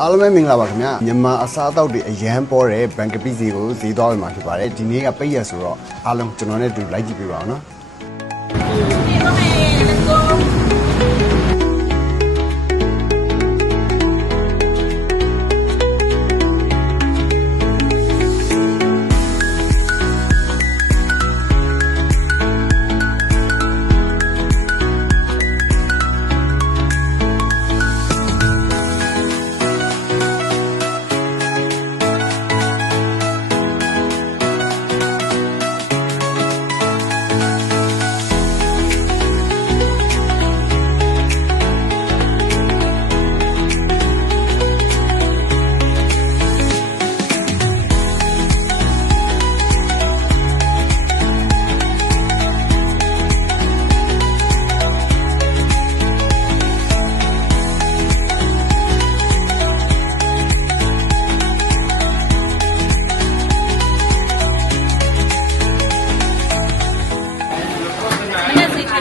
အားလုံးပဲမင်္ဂလာပါခင်ဗျာမြန်မာအစားအသောက်တွေအရန်ပေါ်တဲ့ဘန်ကပီစီကိုဈေးသွားဝင်မှာဖြစ်ပါတယ်ဒီနေ့ကပိတ်ရဆိုတော့အားလုံးကျွန်တော်နဲ့အတူလိုက်ကြည့်ပေးပါအောင်နော်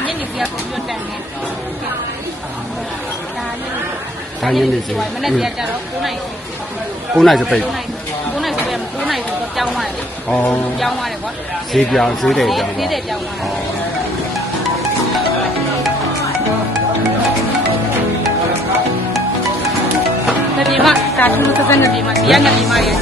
ညစ်နေပြကိုပြတ်တန်နေဒါညစ်ဒါညနေစီမနေ့စီကကြတော့9နိုင်9နိုင်စပိတ်9နိုင်9နိုင်ဆိုပြန်9နိုင်ဆိုတော့ကြောင်းသွားတယ်လေဩကြောင်းသွားတယ်ကွာဈေးပြောင်းဈေးတယ်ပြောင်းဈေးတယ်ကြောင်းသွားတယ်ဒီမှာကာထူးစစနဲ့ဒီမှာဒီကနေ့ဒီမှာရဲ့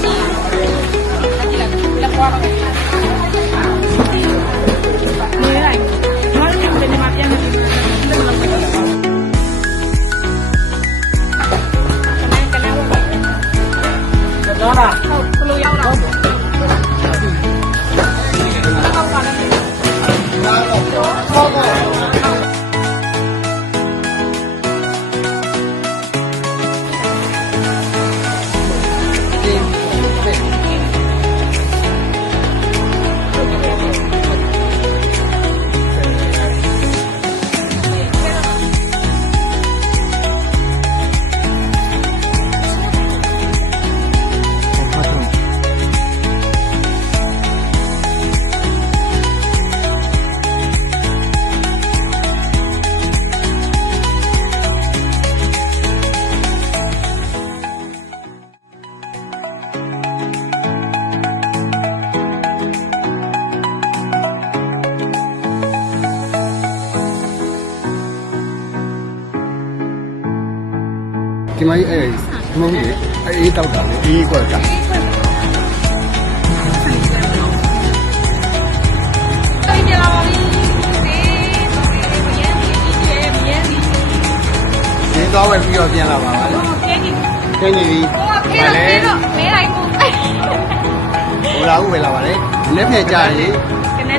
ဒီမကြီးအဲ့ဒီမကြီးအေးတောက်တာလေအေးကွက်တာသွားဝယ်ပြီးတော့ပြန်လာပါပါလေ။တင်းနေပြီ။တင်းနေပြီ။ဘာလဲ။မဲလိုက်ကို။ဟိုလာဦးဝယ်လာပါလေ။လက်ဖက်ကြရင်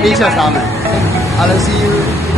အေးချက်စားမယ်။ I'll see you.